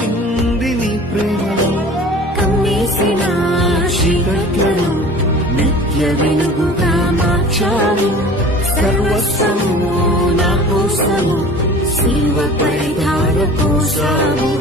వెలిచింది నీ ప్రేమలో, కమ్మేసిన చీకట్లను నిత్య వెలుగుగా మార్చావు. సర్వస్వము నా కోసము శిలువపై ధార పోసావు.